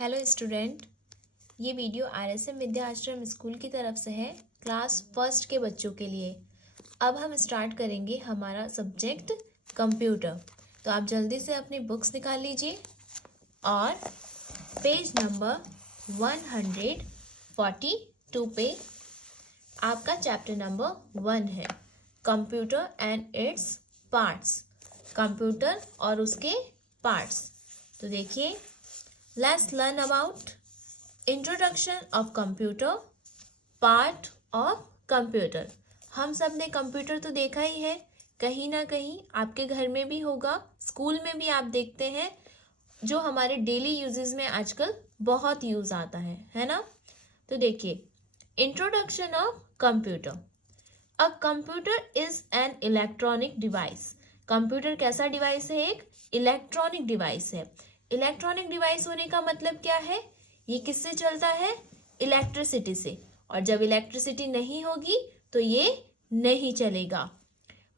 Hello student, ये video RSM विद्या आश्रम school की तरफ से है क्लास फर्स्ट के बच्चों के लिए। अब हम स्टार्ट करेंगे हमारा सब्जेक्ट कंप्यूटर। तो आप जल्दी से अपनी बुक्स निकाल लीजिए और पेज नंबर 142 पे आपका चैप्टर नंबर 1 है computer and its parts. Computer और उसके पार्ट्स। तो देखिए, let's learn about introduction of computer, part of computer। हम सब ने कंप्यूटर तो देखा ही है, कहीं ना कहीं आपके घर में भी होगा, स्कूल में भी आप देखते हैं, जो हमारे डेली यूजेस में आजकल बहुत यूज आता है ना। तो देखिए, introduction of computer. A computer is an electronic device. Computer कैसा डिवाइस है? एक इलेक्ट्रॉनिक डिवाइस है। इलेक्ट्रॉनिक डिवाइस होने का मतलब क्या है? ये किससे चलता है? इलेक्ट्रिसिटी से। और जब इलेक्ट्रिसिटी नहीं होगी तो ये नहीं चलेगा।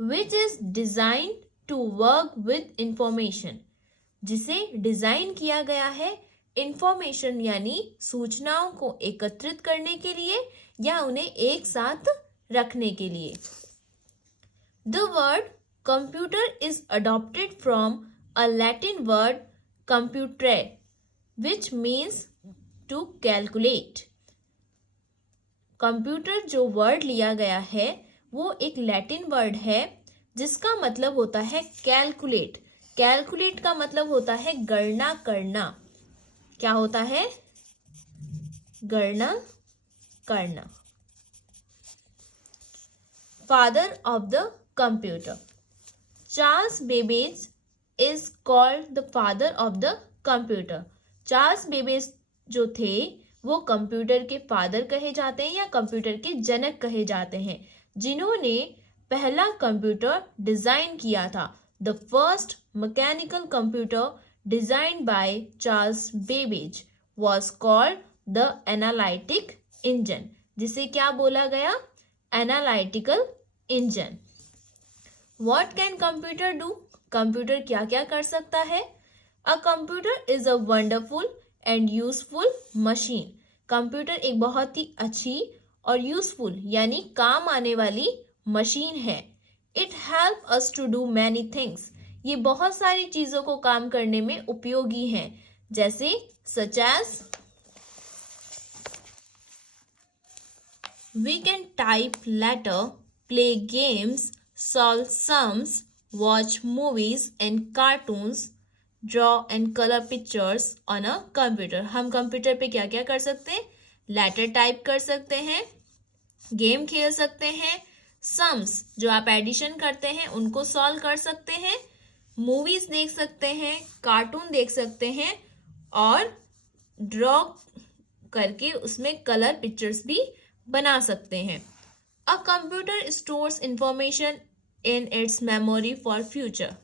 Which is design to work with information. जिसे डिजाइन किया गया है इंफॉर्मेशन यानी सूचनाओं को एकत्रित करने के लिए या उन्हें एक साथ रखने के लिए। The word computer is adopted from a Latin word computere, which means to calculate। Computer जो वर्ड लिया गया है वो एक लैटिन वर्ड है जिसका मतलब होता है कैलकुलेट। कैलकुलेट का मतलब होता है गणना करना। क्या होता है? गणना करना। Father of the computer. Charles Babbage is called the father of the computer। Charles Babbage जो थे वो कंप्यूटर के फादर कहे जाते हैं या कंप्यूटर के जनक कहे जाते हैं, जिन्होंने पहला कंप्यूटर डिजाइन किया था। The first mechanical computer designed by Charles Babbage was called the analytic engine, जिसे क्या बोला गया? Analytical engine. What can computer do? Computer क्या क्या कर सकता है? A computer is a wonderful and useful machine. Computer एक बहुत ही अच्छी और यूजफुल यानी काम आने वाली मशीन है। It help us to do many things. ये बहुत सारी चीजों को काम करने में उपयोगी है, जैसे such as we can type letter, play games, solve sums, watch movies and cartoons, draw and color pictures on a computer। हम कंप्यूटर पे क्या क्या कर सकते हैं? लेटर टाइप कर सकते हैं, गेम खेल सकते हैं, सम्स जो आप एडिशन करते हैं उनको सॉल्व कर सकते हैं, मूवीज देख सकते हैं, कार्टून देख सकते हैं और ड्रॉ करके उसमें कलर पिक्चर्स भी बना सकते हैं। A computer stores information in its memory for future.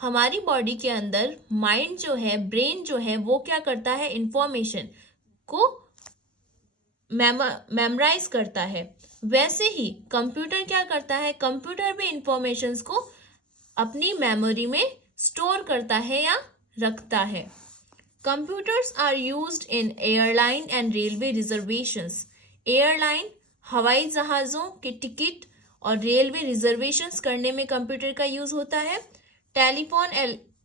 हमारी बॉडी के अंदर माइंड जो है, ब्रेन जो है, वो क्या करता है? इंफॉर्मेशन को मेमोराइज करता है। वैसे ही कंप्यूटर क्या करता है? कंप्यूटर भी इंफॉर्मेशंस को अपनी मेमोरी में स्टोर करता है या रखता है। Computers are used in airline and railway reservations. Airline हवाई जहाज़ों के टिकट और रेलवे रिजर्वेशंस करने में कंप्यूटर का यूज होता है। टेलीफोन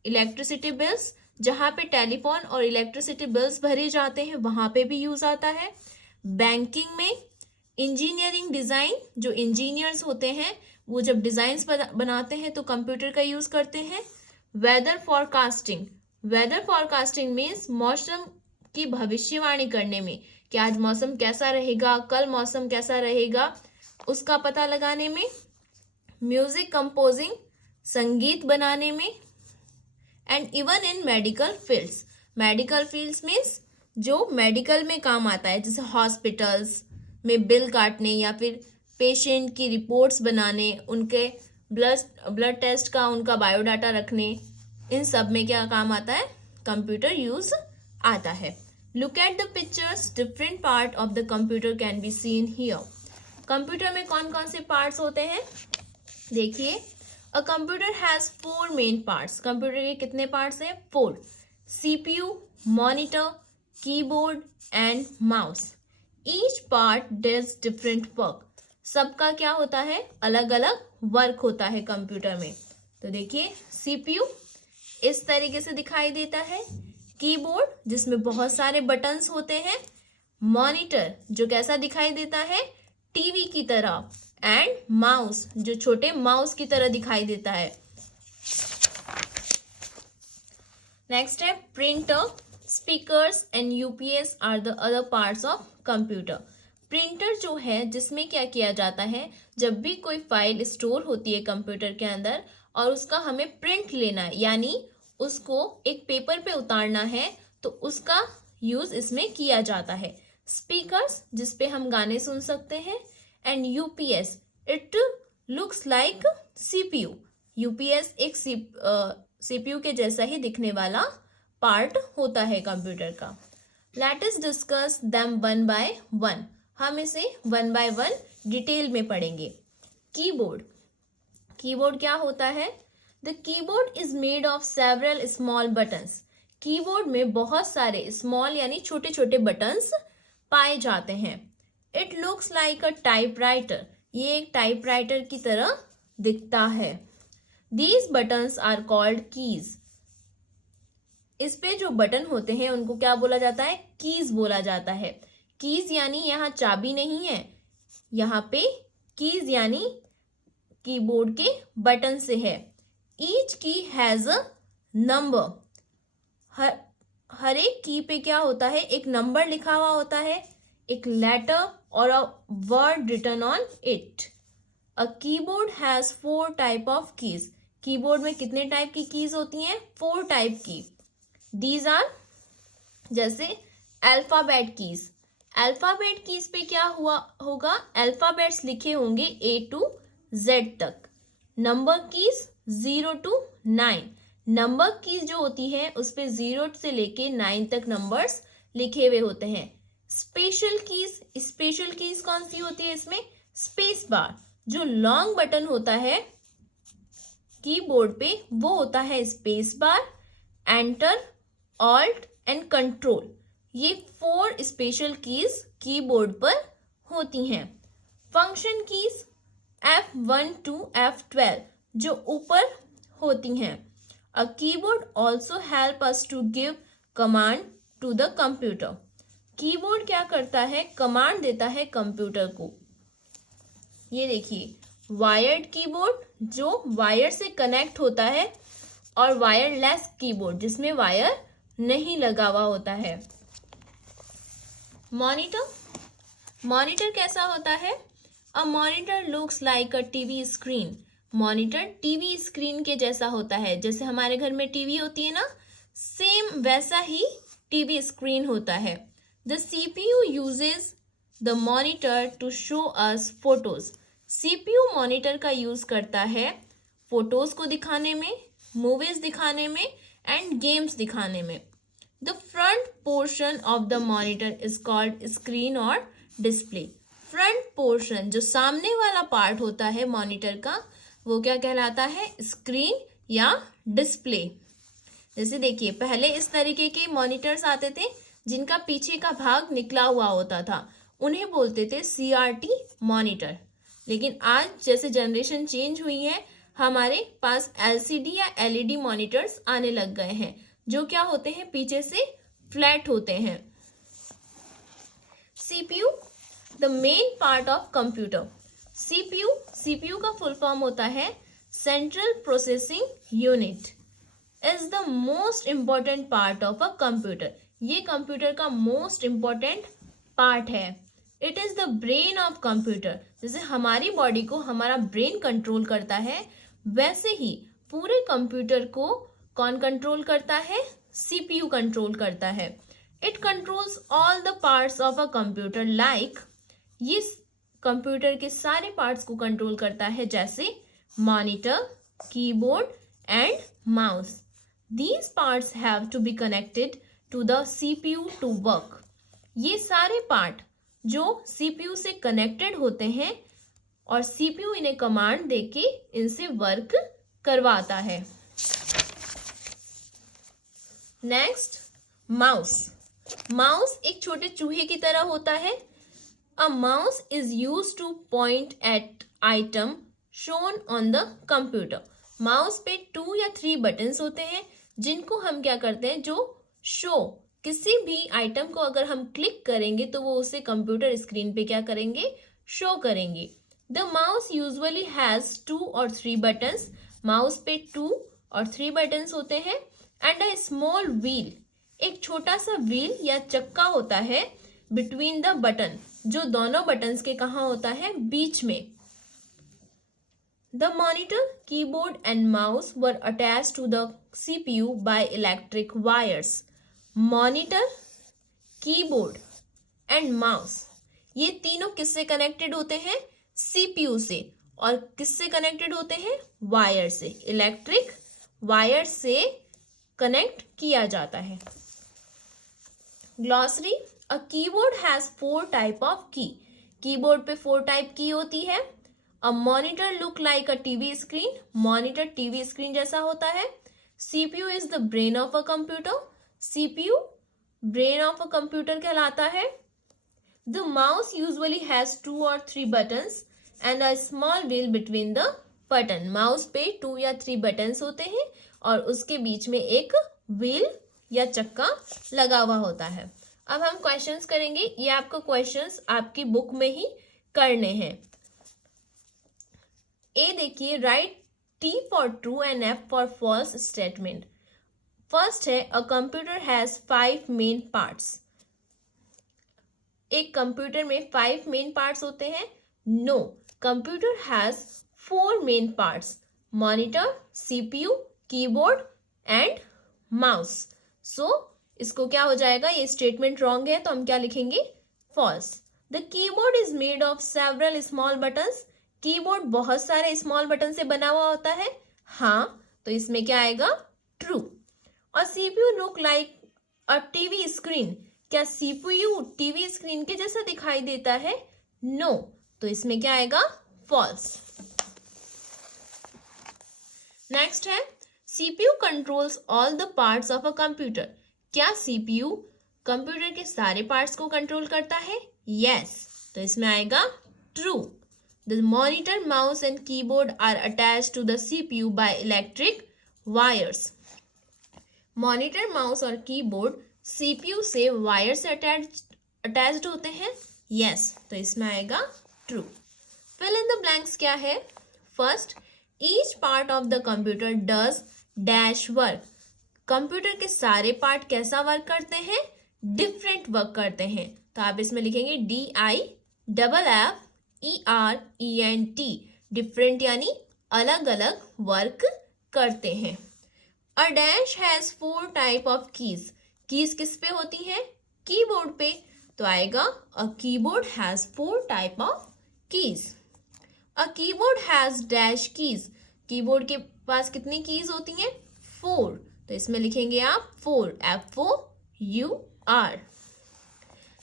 इलेक्ट्रिसिटी बिल्स, जहाँ पे टेलीफोन और इलेक्ट्रिसिटी बिल्स भरे जाते हैं वहाँ पे भी यूज आता है। बैंकिंग में, इंजीनियरिंग डिज़ाइन, जो इंजीनियर्स होते हैं वो जब डिज़ाइंस बनाते हैं तो कंप्यूटर का यूज़ करते हैं। Weather forecasting, weather forecasting means मौसम की भविष्यवाणी करने में कि आज मौसम कैसा रहेगा, कल मौसम कैसा रहेगा, उसका पता लगाने में। म्यूजिक कंपोजिंग, संगीत बनाने में। And even in medical fields. Medical fields means जो मेडिकल में काम आता है, जैसे हॉस्पिटल्स में बिल काटने या फिर पेशेंट की रिपोर्ट्स बनाने, उनके ब्लड टेस्ट का उनका बायोडाटा रखने, इन सब में क्या काम आता है? कंप्यूटर यूज आता है। Look at the pictures, different part of the computer can be seen here. Computer में कौन कौन से पार्ट्स होते हैं? देखिए, अ computer has 4 main parts. Computer के कितने पार्ट्स हैं? 4। CPU, monitor, keyboard and mouse. Each part does different work. सबका क्या होता है, अलग अलग वर्क होता है कंप्यूटर में. तो देखिए CPU इस तरीके से दिखाई देता है, कीबोर्ड जिसमें बहुत सारे बटन्स होते हैं, मॉनिटर जो कैसा दिखाई देता है, टीवी की तरह, एंड माउस जो छोटे माउस की तरह दिखाई देता है. नेक्स्ट है printer, speakers and UPS are the other parts of computer. Printer जो है जिसमें क्या किया जाता है, जब भी कोई फाइल स्टोर होती है कंप्यूटर के अंदर और उसका हमें प्रिंट लेना है, यानी उसको एक पेपर पे उतारना है, तो उसका यूज इसमें किया जाता है. स्पीकर्स जिसपे हम गाने सुन सकते हैं, and UPS it looks like CPU. UPS एक सीपीयू के जैसा ही दिखने वाला पार्ट होता है कंप्यूटर का. Let us discuss them one by one. हम इसे वन बाय वन डिटेल में पढ़ेंगे. कीबोर्ड. कीबोर्ड क्या होता है? The keyboard is made of several small buttons. Keyboard में बहुत सारे स्मॉल यानी छोटे छोटे बटन्स पाए जाते हैं. It looks like a typewriter. ये एक टाइपराइटर की तरह दिखता है. These buttons are called keys. इस पे जो बटन होते हैं उनको क्या बोला जाता है? कीज बोला जाता है. कीज यानी यहाँ चाबी नहीं है, यहाँ पे कीज यानी कीबोर्ड के बटन से है. ईच की हैज अ नंबर. हर एक की पे क्या होता है? एक नंबर लिखा हुआ होता है, एक लेटर और a word written on it. A keyboard has 4 type of keys. Keyboard में कितने टाइप की कीज होती हैं? 4 टाइप की. दीज आर जैसे अल्फाबेट कीज. अल्फाबेट कीज पे क्या होगा? अल्फाबेट्स लिखे होंगे A to Z तक. Number keys 0 to 9. Number keys जो होती है उस पे 0 से लेके 9 तक नंबर्स लिखे हुए होते हैं. Special keys. स्पेशल कीज कौन सी होती है इसमें? Space bar. जो लॉन्ग बटन होता है कीबोर्ड पे वो होता है space bar, enter, alt and control. ये 4 स्पेशल कीज कीबोर्ड पर होती हैं. Function keys F1 to F12 जो ऊपर होती हैं. A keyboard also help us to give command to the computer. Keyboard क्या करता है? कमांड देता है कंप्यूटर को. ये देखिए वायर्ड कीबोर्ड जो वायर से कनेक्ट होता है, और वायरलेस कीबोर्ड जिसमें वायर नहीं लगा हुआ होता है. मॉनिटर. मॉनिटर कैसा होता है? A monitor looks like a TV screen. Monitor TV screen के जैसा होता है. जैसे हमारे घर में टीवी होती है ना, सेम वैसा ही टीवी स्क्रीन होता है. The CPU uses the monitor to show us photos. CPU monitor का यूज करता है फोटोज को दिखाने में, मूवीज दिखाने में एंड गेम्स दिखाने में. The front portion of the monitor is called screen और डिस्प्ले. फ्रंट पोर्शन जो सामने वाला पार्ट होता है मॉनिटर का वो क्या कहलाता है? स्क्रीन या डिस्प्ले. जैसे देखिए पहले इस तरीके के मॉनिटर्स आते थे जिनका पीछे का भाग निकला हुआ होता था, उन्हें बोलते थे CRT मॉनिटर. लेकिन आज जैसे जनरेशन चेंज हुई है, हमारे पास LCD या LED मॉनिटर्स आने लग गए हैं जो क्या होते हैं? पीछे से फ्लैट होते हैं. CPU the main part of computer. CPU का फुल फॉर्म होता है central processing unit. Is the most important part of a computer. ये कंप्यूटर का मोस्ट इम्पॉर्टेंट पार्ट है. It is the brain of computer. जैसे हमारी बॉडी को हमारा ब्रेन कंट्रोल करता है, वैसे ही पूरे कंप्यूटर को कौन कंट्रोल करता है? CPU कंट्रोल करता है. It controls all the parts of a computer like. ये कंप्यूटर के सारे पार्ट्स को कंट्रोल करता है जैसे monitor, keyboard and mouse. These parts have to be connected to the CPU to work. ये सारे पार्ट जो CPU से कनेक्टेड होते हैं और CPU इन्हें कमांड देके इनसे वर्क करवाता है. Next, mouse. माउस एक छोटे चूहे की तरह होता है। A mouse is use to point at item shown on the computer. Mouse पे 2 या 3 बटन्स होते हैं जिनको हम क्या करते हैं, जो शो, किसी भी आइटम को अगर हम क्लिक करेंगे तो वो उसे कंप्यूटर स्क्रीन पे क्या करेंगे, शो करेंगे। द माउस यूजुअली हैज 2 और 3 बटन्स। माउस पे 2 और 3 बटन्स होते हैं। एंड अ स्मॉल व्हील, एक छोटा सा व्हील या चक्का होता है बिटवीन द बटन, जो दोनों बटन्स के कहाँ होता है, बीच में। The monitor, keyboard and mouse were attached to the CPU by electric wires. Monitor, keyboard and mouse, ये तीनों किससे कनेक्टेड होते हैं, CPU से। और किससे कनेक्टेड होते हैं, वायर से, इलेक्ट्रिक वायर से कनेक्ट किया जाता है। Glossary, a keyboard has 4 type of की। कीबोर्ड पे 4 टाइप की होती है। A monitor look like a TV screen, monitor TV screen जैसा होता है। CPU is the brain of a computer, CPU brain of a computer कहलाता है। द माउस यूजुअली हैज 2 और 3 buttons and a small wheel between the button. Mouse पे 2 या 3 buttons होते हैं और उसके बीच में एक व्हील या चक्का लगा हुआ होता है। अब हम क्वेश्चंस करेंगे। ये आपको क्वेश्चंस आपकी बुक में ही करने हैं। ए देखिए, right T for true and F for false statement. First है, a computer has 5 main parts. एक कंप्यूटर में 5 मेन पार्ट्स होते हैं। No, computer has 4 main parts, monitor, CPU, keyboard and mouse. So इसको क्या हो जाएगा, ये स्टेटमेंट रॉन्ग है तो हम क्या लिखेंगे, false. The keyboard is made of several small buttons. Keyboard बहुत सारे स्मॉल बटन से बना हुआ होता है। हाँ, तो इसमें क्या आएगा, ट्रू। और CPU look like a TV screen, क्या CPU टीवी स्क्रीन के जैसा दिखाई देता है, नो, तो इसमें क्या आएगा, फॉल्स। नेक्स्ट है, CPU controls all the parts of a computer. क्या CPU कंप्यूटर के सारे पार्ट्स को कंट्रोल करता है, यस, तो इसमें आएगा true. The monitor, mouse and keyboard are attached to the CPU by electric wires. Monitor, mouse और कीबोर्ड CPU से वायर से अटैच्ड होते हैं, यस, तो इसमें आएगा true. Fill in the blanks क्या है, first, each part of the computer does dash work. Computer के सारे पार्ट कैसा वर्क करते हैं, डिफरेंट वर्क करते हैं, तो आप इसमें लिखेंगे DIFFERENT, डिफरेंट यानी अलग अलग वर्क करते हैं। A dash has 4 type of keys. Keys किस पे होती हैं, कीबोर्ड पे, तो आएगा अ keyboard has 4 type of keys. A keyboard has dash keys, keyboard के पास कितनी कीज होती हैं, 4, तो इसमें लिखेंगे आप 4, FOUR।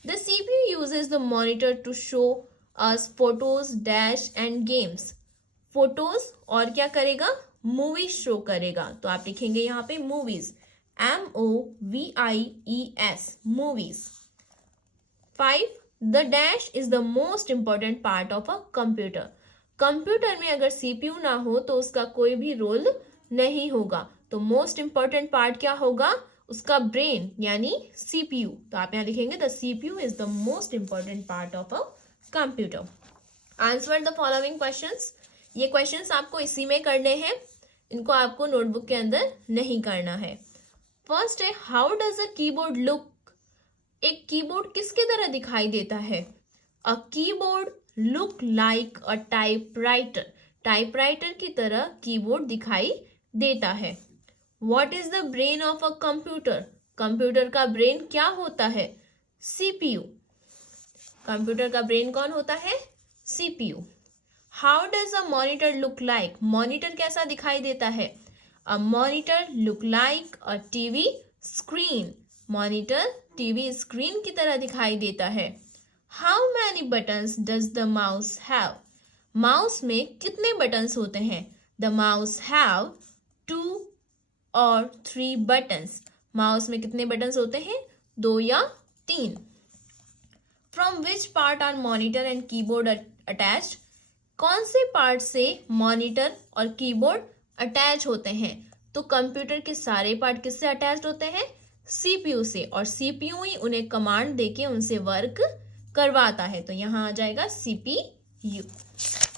The CPU uses the monitor to show us photos, dash and games। Photos और क्या करेगा, मूवीज शो करेगा, तो आप लिखेंगे यहाँ पे movies, MOVIES, movies. 5, the dash is the most important part of a computer. Computer में अगर CPU ना हो तो उसका कोई भी रोल नहीं होगा, तो मोस्ट इंपॉर्टेंट पार्ट क्या होगा, उसका ब्रेन यानी CPU, तो आप यहाँ लिखेंगे the CPU is the most important part of a computer. Answer the following questions. ये क्वेश्चंस आपको इसी में करने हैं, इनको आपको नोटबुक के अंदर नहीं करना है। फर्स्ट है, how does a keyboard look. एक कीबोर्ड किसके तरह दिखाई देता है, a keyboard look like a typewriter, typewriter की तरह कीबोर्ड दिखाई देता है। What is the brain of a computer, computer का ब्रेन क्या होता है, CPU, कंप्यूटर का ब्रेन कौन होता है, CPU। How does a monitor look like, monitor कैसा दिखाई देता है, a monitor look like a TV screen, monitor TV screen की तरह दिखाई देता है। How many buttons does the mouse have, mouse में कितने बटन्स होते हैं, द माउस हैव 2 और 3 बटन्स, माउस में कितने बटन्स होते हैं? 2 या 3। From which part are monitor and keyboard attached? कौन से पार्ट से मॉनिटर और कीबोर्ड अटैच होते हैं? तो कंप्यूटर के सारे पार्ट किससे अटैच्ड होते हैं? सीपीयू से, और सीपीयू ही उन्हें कमांड देके उनसे वर्क करवाता है। तो यहाँ आ जाएगा सीपीयू।